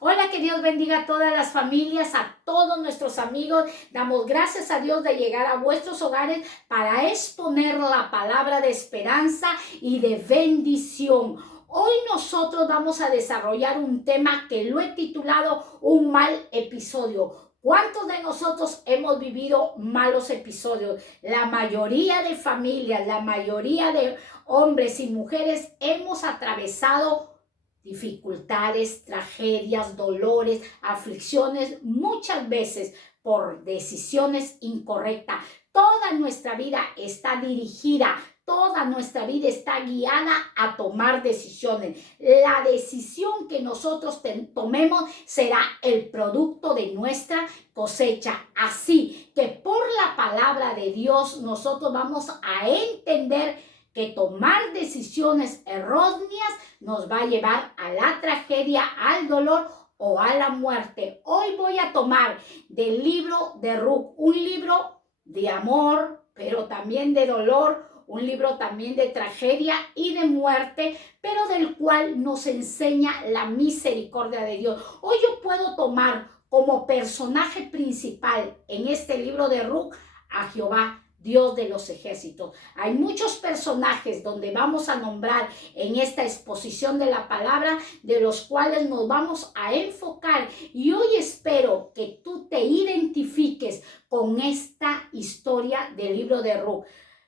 Hola, que Dios bendiga a todas las familias, a todos nuestros amigos. Damos gracias a Dios de llegar a vuestros hogares para exponer la palabra de esperanza y de bendición. Hoy nosotros vamos a desarrollar un tema que lo he titulado Un mal episodio. ¿Cuántos de nosotros hemos vivido malos episodios? La mayoría de familias, la mayoría de hombres y mujeres hemos atravesado dificultades, tragedias, dolores, aflicciones, muchas veces por decisiones incorrectas. Toda nuestra vida está dirigida, toda nuestra vida está guiada a tomar decisiones. La decisión que nosotros tomemos será el producto de nuestra cosecha. Así que por la palabra de Dios nosotros vamos a entender que tomar decisiones erróneas nos va a llevar a la tragedia, al dolor o a la muerte. Hoy voy a tomar del libro de Ruth, un libro de amor, pero también de dolor, un libro también de tragedia y de muerte, pero del cual nos enseña la misericordia de Dios. Hoy yo puedo tomar como personaje principal en este libro de Ruth a Jehová, Dios de los ejércitos. Hay muchos personajes donde vamos a nombrar en esta exposición de la palabra, de los cuales nos vamos a enfocar, y hoy espero que tú te identifiques con esta historia del libro de Ruth.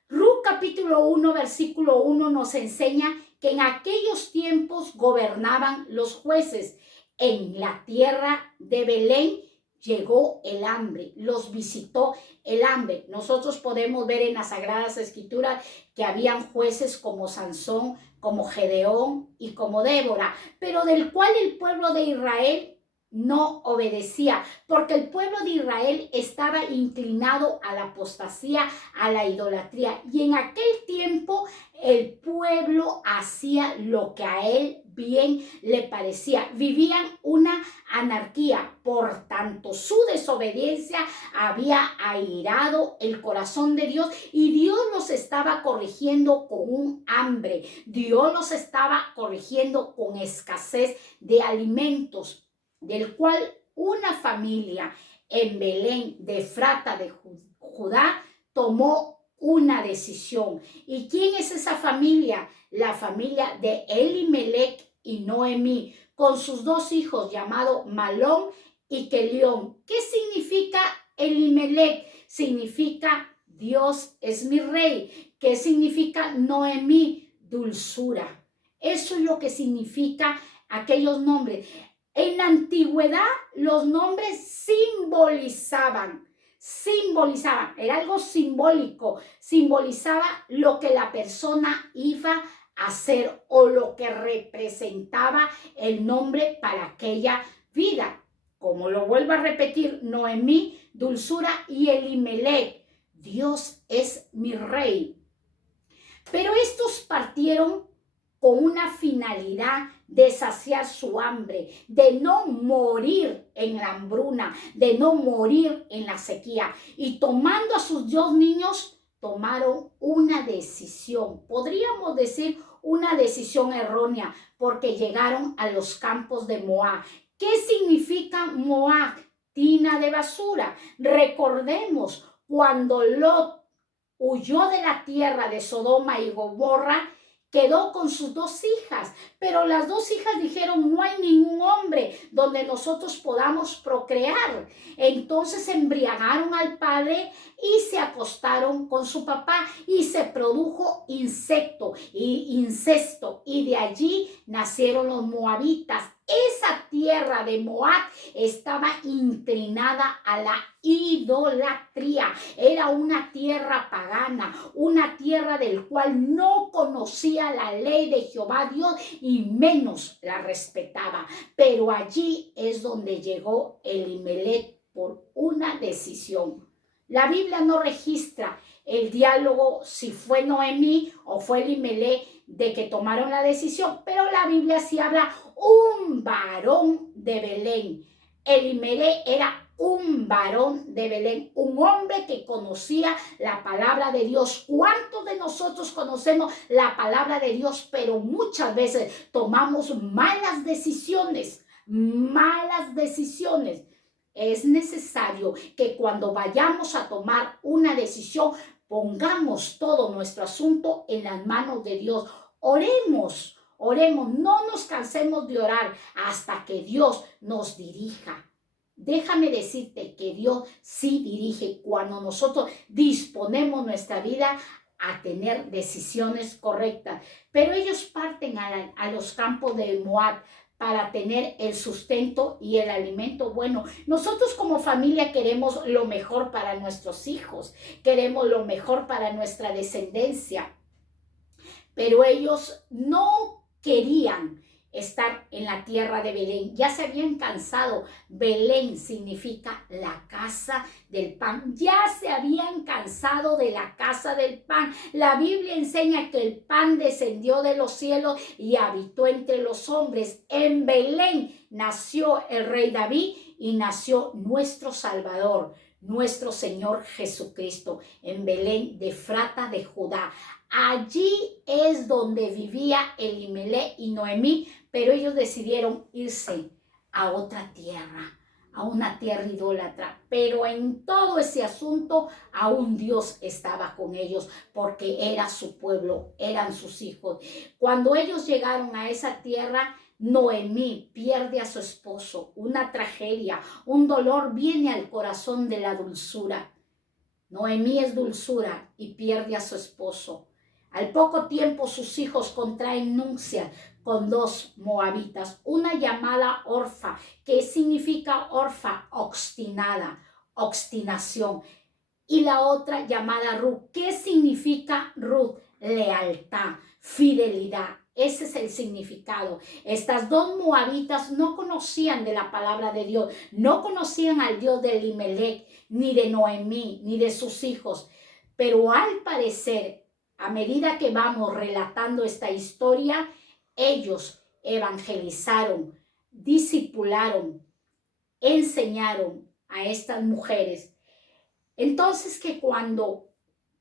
Ruth capítulo 1 versículo 1 nos enseña que en aquellos tiempos gobernaban los jueces. En la tierra de Belén llegó el hambre, los visitó el hambre. Nosotros podemos ver en las Sagradas Escrituras que habían jueces como Sansón, como Gedeón y como Débora, pero del cual el pueblo de Israel no obedecía, porque el pueblo de Israel estaba inclinado a la apostasía, a la idolatría, y en aquel tiempo el pueblo hacía lo que a él bien le parecía. Vivían una anarquía, por tanto su desobediencia había airado el corazón de Dios, y Dios los estaba corrigiendo con un hambre, Dios los estaba corrigiendo con escasez de alimentos, del cual una familia en Belén de Efrata de Judá tomó una decisión. ¿Y quién es esa familia? La familia de Elimelech y Noemí, con sus dos hijos llamados Malón y Kelión. ¿Qué significa Elimelech? Significa Dios es mi rey. ¿Qué significa Noemí? Dulzura. Eso es lo que significa aquellos nombres. En la antigüedad los nombres simbolizaban, era algo simbólico, simbolizaba lo que la persona iba a hacer o lo que representaba el nombre para aquella vida. Como lo vuelvo a repetir, Noemí, dulzura, y Elimelech, Dios es mi rey. Pero estos partieron con una finalidad de saciar su hambre, de no morir en la hambruna, de no morir en la sequía. Y tomando a sus dos niños, tomaron una decisión, podríamos decir una decisión errónea, porque llegaron a los campos de Moab. ¿Qué significa Moab? Tina de basura. Recordemos cuando Lot huyó de la tierra de Sodoma y Gomorra, quedó con sus dos hijas, pero las dos hijas dijeron: no hay ningún hombre donde nosotros podamos procrear. Entonces embriagaron al padre y se acostaron con su papá, y se produjo incesto, y de allí nacieron los moabitas. Esa tierra de Moab estaba inclinada a la idolatría. Era una tierra pagana, una tierra del cual no conocía la ley de Jehová Dios y menos la respetaba. Pero allí es donde llegó Elimelech por una decisión. La Biblia no registra el diálogo si fue Noemí o fue Elimelech de que tomaron la decisión, pero la Biblia sí habla un varón de Belén. Elimelech era un varón de Belén, un hombre que conocía la palabra de Dios. ¿Cuántos de nosotros conocemos la palabra de Dios, pero muchas veces tomamos malas decisiones? malas decisiones. Es necesario que cuando vayamos a tomar una decisión, pongamos todo nuestro asunto en las manos de Dios. Oremos, oremos, no nos cansemos de orar hasta que Dios nos dirija. Déjame decirte que Dios sí dirige cuando nosotros disponemos nuestra vida a tener decisiones correctas. Pero ellos parten a los campos de Moab para tener el sustento y el alimento bueno. Nosotros como familia queremos lo mejor para nuestros hijos, queremos lo mejor para nuestra descendencia, pero ellos no querían estar en la tierra de Belén. Ya se habían cansado. Belén significa la casa del pan. Ya se habían cansado de la casa del pan. La Biblia enseña que el pan descendió de los cielos y habitó entre los hombres. En Belén nació el rey David y nació nuestro Salvador, nuestro Señor Jesucristo, en Belén de Efrata de Judá. Allí es donde vivía Elimelech y Noemí, pero ellos decidieron irse a otra tierra, a una tierra idólatra. Pero en todo ese asunto aún Dios estaba con ellos porque era su pueblo, eran sus hijos. Cuando ellos llegaron a esa tierra, Noemí pierde a su esposo, una tragedia, un dolor viene al corazón de la dulzura. Noemí es dulzura y pierde a su esposo. Al poco tiempo sus hijos contraen nupcias con dos moabitas, una llamada Orfa, que significa Orfa, obstinada, obstinación, y la otra llamada Ruth, que significa Ruth, lealtad, fidelidad. Ese es el significado. Estas dos moabitas no conocían de la palabra de Dios, no conocían al Dios de Elimelech, ni de Noemí, ni de sus hijos, pero al parecer, a medida que vamos relatando esta historia, ellos evangelizaron, discipularon, enseñaron a estas mujeres. Entonces que cuando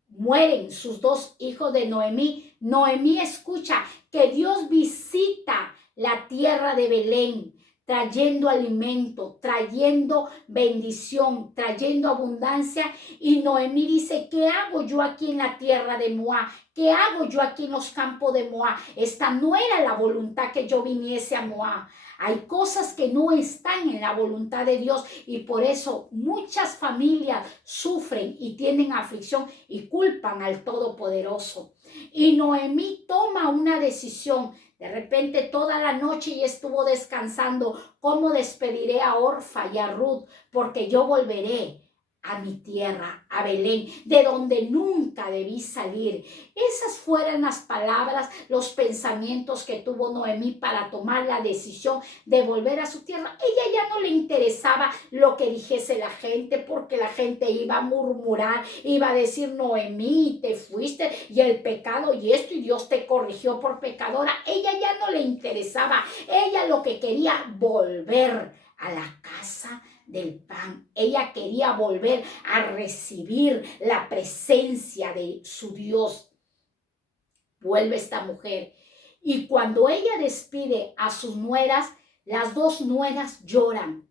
mueren sus dos hijos de Noemí, Noemí escucha que Dios visita la tierra de Belén, trayendo alimento, trayendo bendición, trayendo abundancia. Y Noemí dice, ¿qué hago yo aquí en la tierra de Moab? ¿Qué hago yo aquí en los campos de Moab? Esta no era la voluntad que yo viniese a Moab. Hay cosas que no están en la voluntad de Dios y por eso muchas familias sufren y tienen aflicción y culpan al Todopoderoso. Y Noemí toma una decisión. De repente toda la noche ella estuvo descansando. ¿Cómo despediré a Orfa y a Ruth? Porque yo volveré a mi tierra, a Belén, de donde nunca debí salir. Esas fueron las palabras, los pensamientos que tuvo Noemí para tomar la decisión de volver a su tierra. Ella ya no le interesaba lo que dijese la gente, porque la gente iba a murmurar, iba a decir, Noemí, te fuiste y el pecado y esto, y Dios te corrigió por pecadora. Ella ya no le interesaba. Ella lo que quería, volver a la casa del pan. Ella quería volver a recibir la presencia de su Dios. Vuelve esta mujer y cuando ella despide a sus nueras, las dos nueras lloran.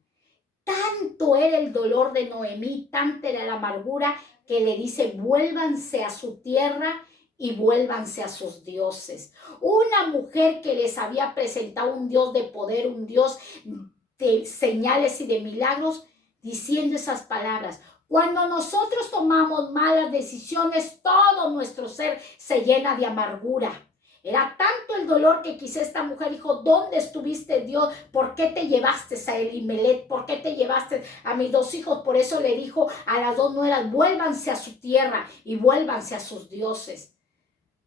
Tanto era el dolor de Noemí, tanta era la amargura, que le dice, vuélvanse a su tierra y vuélvanse a sus dioses. Una mujer que les había presentado un Dios de poder, un Dios de señales y de milagros, diciendo esas palabras. Cuando nosotros tomamos malas decisiones, todo nuestro ser se llena de amargura. Era tanto el dolor que quizá esta mujer dijo, ¿dónde estuviste, Dios? ¿Por qué te llevaste a Elimelech? ¿Por qué te llevaste a mis dos hijos? Por eso le dijo a las dos nueras, vuélvanse a su tierra y vuélvanse a sus dioses.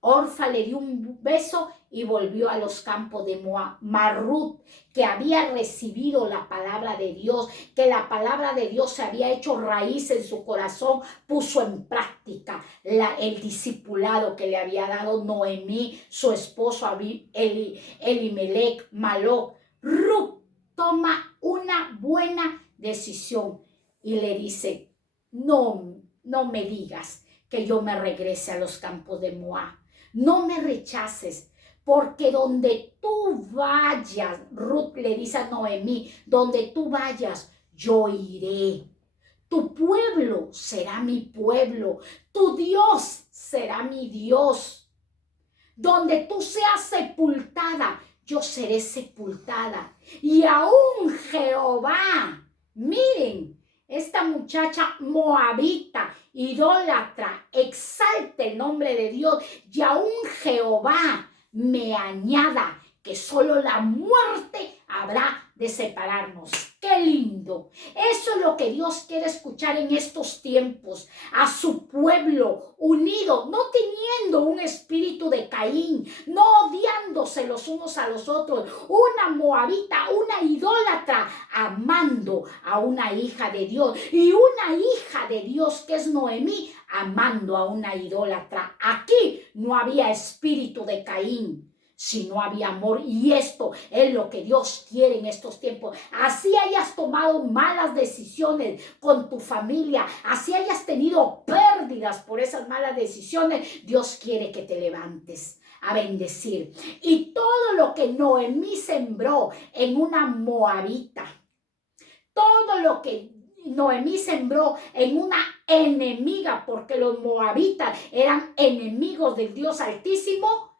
Orfa le dio un beso y volvió a los campos de Moab. Ruth, que había recibido la palabra de Dios, que la palabra de Dios se había hecho raíz en su corazón, puso en práctica el discipulado que le había dado Noemí, su esposo Elimelech, Maloc. Ruth toma una buena decisión y le dice, no me digas que yo me regrese a los campos de Moab. No me rechaces, porque donde tú vayas, Ruth le dice a Noemí, donde tú vayas, yo iré. Tu pueblo será mi pueblo, tu Dios será mi Dios. Donde tú seas sepultada, yo seré sepultada. Y aún Jehová, miren, esta muchacha moabita, idólatra, exalta el nombre de Dios, y aún Jehová me añada que solo la muerte habrá de separarnos. ¡Qué lindo! Eso es lo que Dios quiere escuchar en estos tiempos, a su pueblo unido, no teniendo un espíritu de Caín, no odiándose los unos a los otros, una moabita, una idólatra, amando a una hija de Dios, y una hija de Dios que es Noemí, amando a una idólatra. Aquí no había espíritu de Caín, si no había amor, y esto es lo que Dios quiere en estos tiempos. Así hayas tomado malas decisiones con tu familia, así hayas tenido pérdidas por esas malas decisiones, Dios quiere que te levantes a bendecir. Y todo lo que Noemí sembró en una moabita, todo lo que Noemí sembró en una enemiga, porque los moabitas eran enemigos del Dios Altísimo,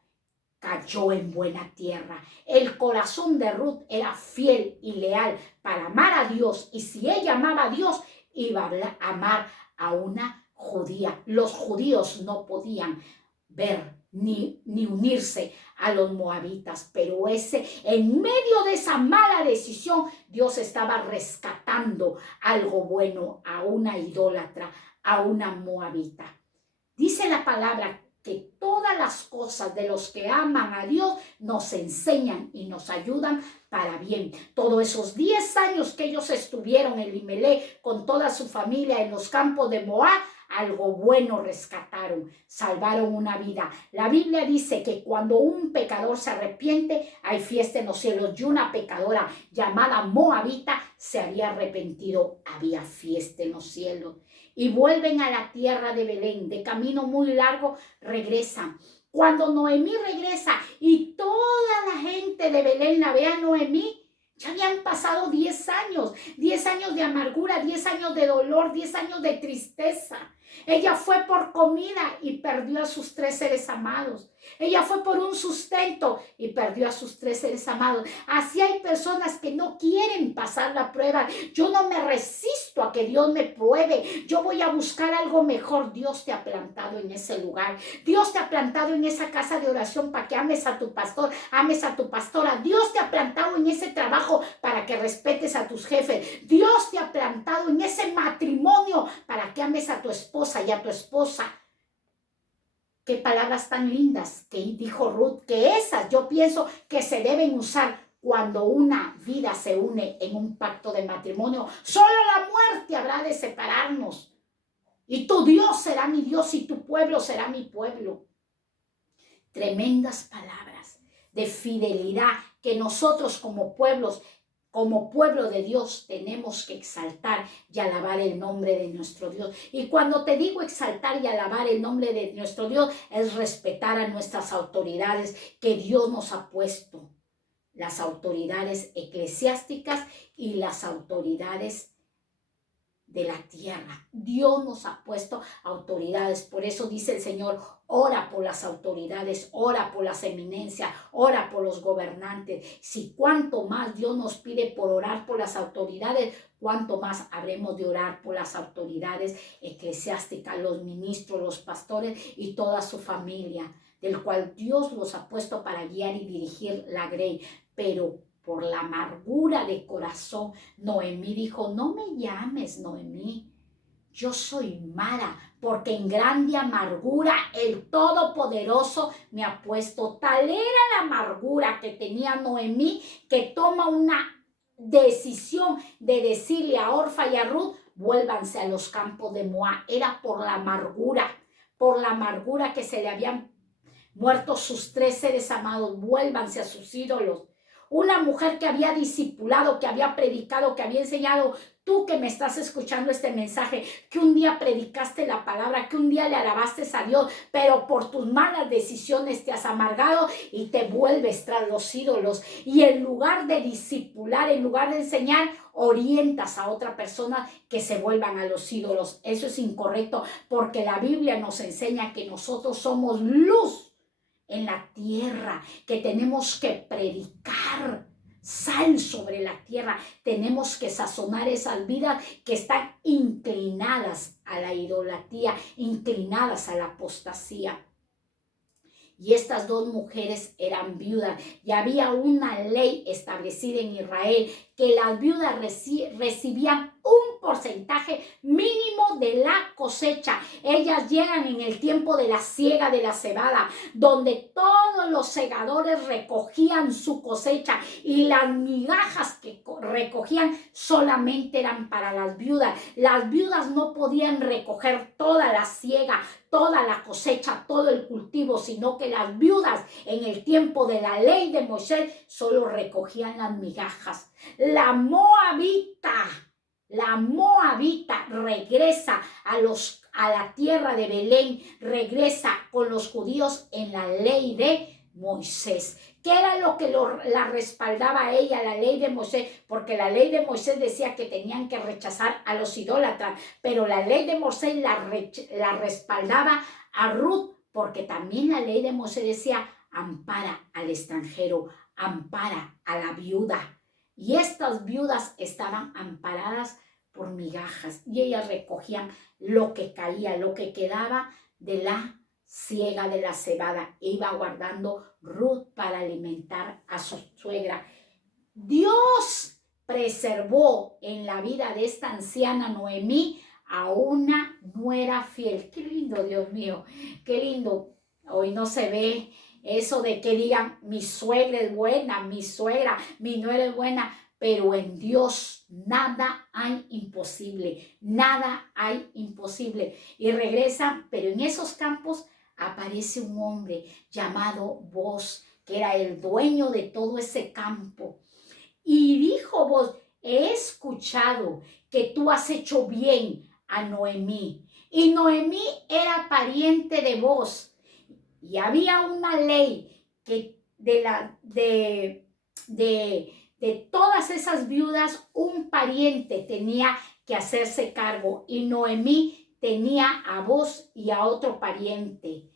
cayó en buena tierra. El corazón de Ruth era fiel y leal para amar a Dios, y si ella amaba a Dios, iba a amar a una judía. Los judíos no podían ver ni unirse a los moabitas, pero en medio de esa mala decisión, Dios estaba rescatando algo bueno a una idólatra, a una moabita. Dice la palabra que todas las cosas de los que aman a Dios nos enseñan y nos ayudan para bien. Todos esos 10 años que ellos estuvieron en Elimelech con toda su familia en los campos de Moab, algo bueno rescataron, salvaron una vida. La Biblia dice que cuando un pecador se arrepiente, hay fiesta en los cielos, y una pecadora llamada Moabita se había arrepentido, había fiesta en los cielos. Y vuelven a la tierra de Belén, de camino muy largo, regresan. Cuando Noemí regresa y toda la gente de Belén la ve a Noemí, ya habían pasado 10 años de amargura, 10 años de dolor, 10 años de tristeza. Ella fue por comida y perdió a sus 3 seres amados. Ella fue por un sustento y perdió a sus 3 seres amados. Así hay personas que no quieren pasar la prueba. Yo no me resisto a que Dios me pruebe. Yo voy a buscar algo mejor. Dios te ha plantado en ese lugar. Dios te ha plantado en esa casa de oración para que ames a tu pastor, ames a tu pastora. Dios te ha plantado en ese trabajo para que respetes a tus jefes. Dios te ha plantado en ese matrimonio para que ames a tu esposa y a tu esposa. Qué palabras tan lindas que dijo Ruth, que esas yo pienso que se deben usar cuando una vida se une en un pacto de matrimonio. Solo la muerte habrá de separarnos. Y tu Dios será mi Dios y tu pueblo será mi pueblo. Tremendas palabras de fidelidad que nosotros como pueblo de Dios tenemos que exaltar y alabar el nombre de nuestro Dios. Y cuando te digo exaltar y alabar el nombre de nuestro Dios, es respetar a nuestras autoridades que Dios nos ha puesto. Las autoridades eclesiásticas y las autoridades de la tierra. Dios nos ha puesto autoridades. Por eso dice el Señor, ora por las autoridades, ora por las eminencias, ora por los gobernantes. Si cuanto más Dios nos pide por orar por las autoridades, cuanto más habremos de orar por las autoridades eclesiásticas, los ministros, los pastores y toda su familia, del cual Dios los ha puesto para guiar y dirigir la grey. Pero por la amargura de corazón, Noemí dijo, no me llames Noemí, yo soy Mara, porque en grande amargura el Todopoderoso me ha puesto. Tal era la amargura que tenía Noemí, que toma una decisión de decirle a Orfa y a Ruth, vuélvanse a los campos de Moab. Era por la amargura que se le habían muerto sus 3 seres amados, vuélvanse a sus ídolos. una mujer que había discipulado, que había predicado, que había enseñado. Tú que me estás escuchando este mensaje, que un día predicaste la palabra, que un día le alabaste a Dios, pero por tus malas decisiones te has amargado y te vuelves tras los ídolos. Y en lugar de discipular, en lugar de enseñar, orientas a otra persona que se vuelvan a los ídolos. Eso es incorrecto, porque la Biblia nos enseña que nosotros somos luz en la tierra, que tenemos que predicar sal sobre la tierra. Tenemos que sazonar esas vidas que están inclinadas a la idolatría, inclinadas a la apostasía. Y estas dos mujeres eran viudas y había una ley establecida en Israel que las viudas recibían un porcentaje mínimo de la cosecha. Ellas llegan en el tiempo de la siega de la cebada, donde todos los segadores recogían su cosecha y las migajas que recogían solamente eran para las viudas. Las viudas no podían recoger toda la siega, toda la cosecha, todo el cultivo, sino que las viudas en el tiempo de la ley de Moisés solo recogían las migajas. La moabita regresa a la tierra de Belén, regresa con los judíos en la ley de Moisés. ¿Qué era lo que la respaldaba a ella, la ley de Moisés? Porque la ley de Moisés decía que tenían que rechazar a los idólatras, pero la ley de Moisés la respaldaba a Ruth, porque también la ley de Moisés decía: ampara al extranjero, ampara a la viuda. Y estas viudas estaban amparadas por migajas y ellas recogían lo que caía, lo que quedaba de la siega de la cebada, e iba guardando Ruth para alimentar a su suegra. Dios preservó en la vida de esta anciana Noemí a una nuera fiel. Qué lindo, Dios mío, qué lindo. Hoy no se ve eso de que digan: mi suegra es buena, mi suegra, mi nuera es buena. Pero en Dios nada hay imposible, nada hay imposible. Y regresa, pero en esos campos aparece un hombre llamado Boz, que era el dueño de todo ese campo. Y dijo Boz: he escuchado que tú has hecho bien a Noemí. Y Noemí era pariente de Boz. Y había una ley que de todas esas viudas, un pariente tenía que hacerse cargo. Y Noemí tenía a Boz y a otro pariente,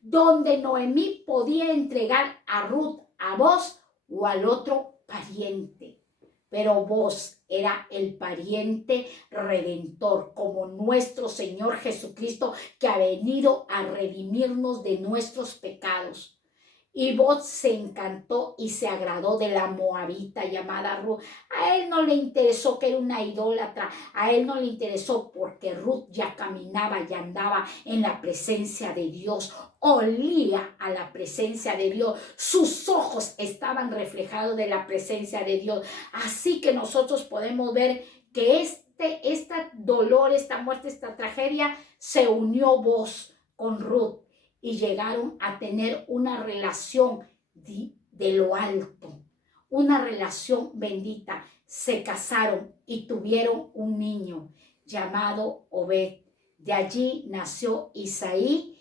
donde Noemí podía entregar a Ruth, a Boz o al otro pariente. Pero Boz era el pariente redentor, como nuestro Señor Jesucristo, que ha venido a redimirnos de nuestros pecados. Y Boz se encantó y se agradó de la moabita llamada Ruth. A él no le interesó que era una idólatra, a él no le interesó, porque Ruth ya caminaba y andaba en la presencia de Dios, olía a la presencia de Dios, sus ojos estaban reflejados de la presencia de Dios. Así que nosotros podemos ver que este dolor, esta muerte, esta tragedia, se unió Boz con Ruth. Y llegaron a tener una relación de lo alto, una relación bendita. Se casaron y tuvieron un niño llamado Obed. De allí nació Isaí,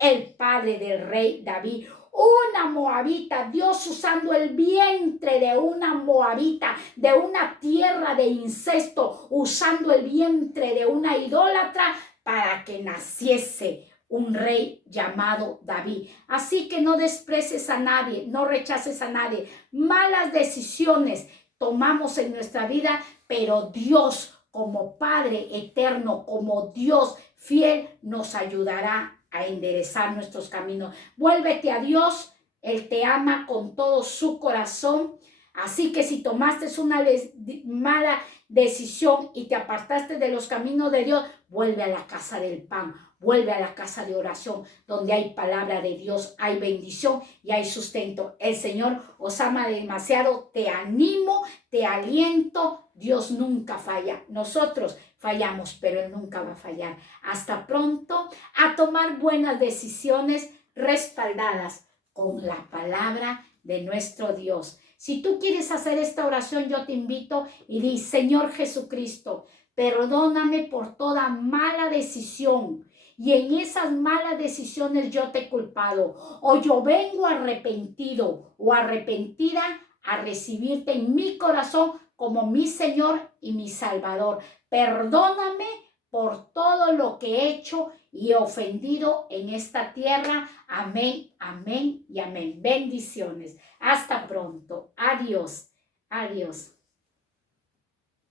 el padre del rey David. Una moabita, Dios usando el vientre de una moabita, de una tierra de incesto, usando el vientre de una idólatra para que naciese un rey llamado David. Así que no desprecies a nadie, no rechaces a nadie. Malas decisiones tomamos en nuestra vida, pero Dios, como Padre eterno, como Dios fiel, nos ayudará a enderezar nuestros caminos. Vuélvete a Dios, Él te ama con todo su corazón. Así que si tomaste una mala decisión y te apartaste de los caminos de Dios, vuelve a la casa del pan. Vuelve a la casa de oración, donde hay palabra de Dios, hay bendición y hay sustento. El Señor os ama demasiado. Te animo, te aliento. Dios nunca falla. Nosotros fallamos, pero Él nunca va a fallar. Hasta pronto. A tomar buenas decisiones respaldadas con la palabra de nuestro Dios. Si tú quieres hacer esta oración, yo te invito y di, Señor Jesucristo, perdóname por toda mala decisión. Y en esas malas decisiones yo te he culpado. O yo vengo arrepentido o arrepentida a recibirte en mi corazón como mi Señor y mi Salvador. Perdóname por todo lo que he hecho y he ofendido en esta tierra. Amén, amén y amén. Bendiciones. Hasta pronto. Adiós. Adiós.